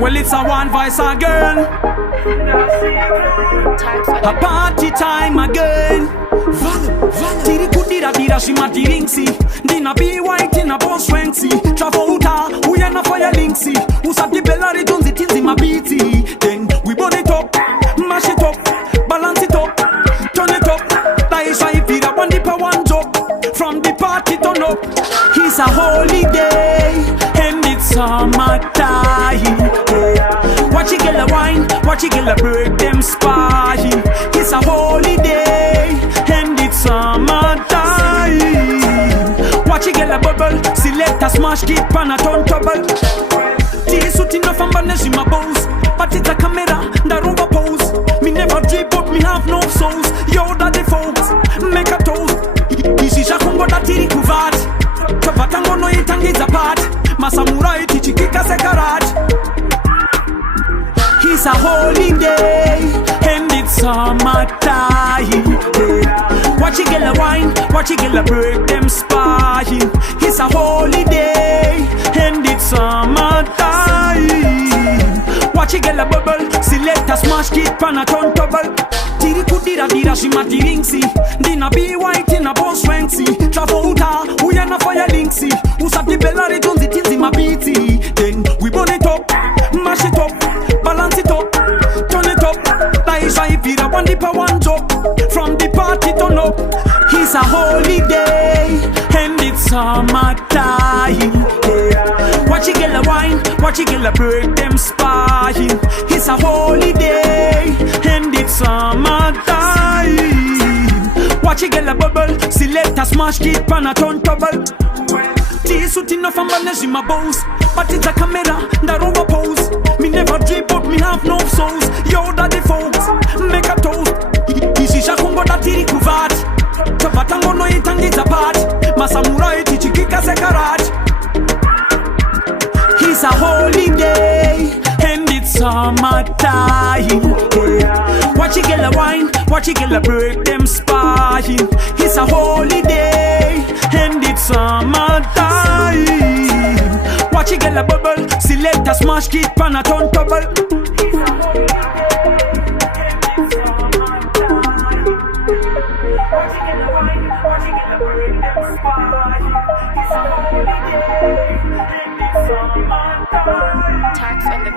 Well, it's a one voice again. A party time again. Tiri kudira dira shimati ringsi. Dina be white in a boss strengthy. Travolta, we are not fire linksy. Usati bella retunzi tinzi ma beaty. Then we burn it up, mash it up, balance it up, turn it up. Taisha ifira one dip one job. From the party turn up. It's a holiday and it's summertime. Watch it get a wine, watch it get a break them spine. It's a holiday and it's summertime. Watch it get a bubble, select a smash kit pan a turn trouble. Tis suit enough and banish in my bows, but it's a camera that over pose. Me never drip but me have no souls. Yo daddy folks, make a toast. Kishisha kungo da tiri kuvat. Kapatango no itangiza apart. Masamurai tichikika sekarat. It's a holiday and it's summertime. Watch it get a wine, watch it get a break them spine. It's a holiday and it's summertime. Watch it get a bubble, select a smash kit pan a turn trouble. Tiri kudira dira shimati ringsi. Dina be white in a boss strengthy. Travolta, we are not fire linksy. Usati bella retunzi tinzi ma beaty. Then we burn it up, mash it up, balance it up, turn it up. Taisha ifira one dip one job. From the party turn up. It's a holiday and it's summertime. Watch it get a wine, watch it get a break them spine. It's a holiday and it's summertime. Watch it get a bubble, select a smash kit pan a turn trouble. Tis suit enough and banish in my bows, but it's a camera that over pose. Me never drip but me have no souls. Yo daddy folks, make a toast. Kishisha kungo da tiri kuvat. Kapatango no itangiza apart. Masamurai tichikika sekarat. It's a holiday and it's summertime. Watch it get a wine, watch it get a break them spine. It's a holiday and it's summertime. Watch it get a bubble, select a smash kit pan a turn trouble. Tax on the